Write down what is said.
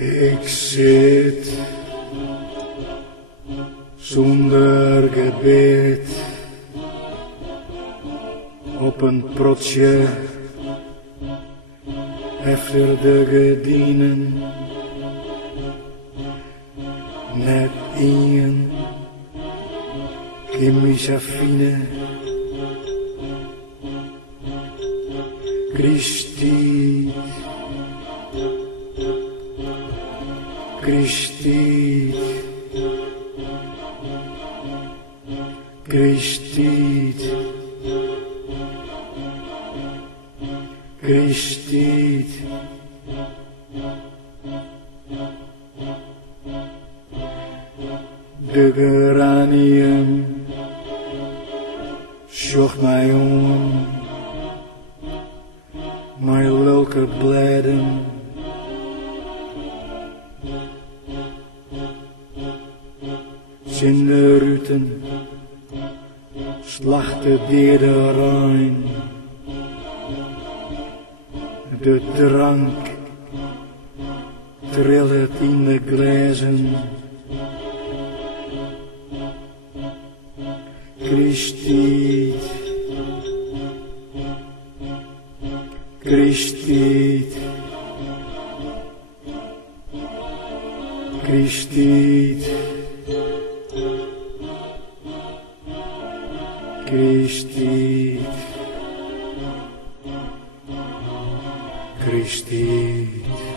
Ik zit zonder gebed op een protje efter de gedienen, net in chemische fine. Christi, Christi, Christi, Christi. De geranium zocht mij om, maar welke bladen. Zinderuten slachten door de Rijn. De drank trillet in de glazen. Christi, Christi, Christi, Christi, Christi.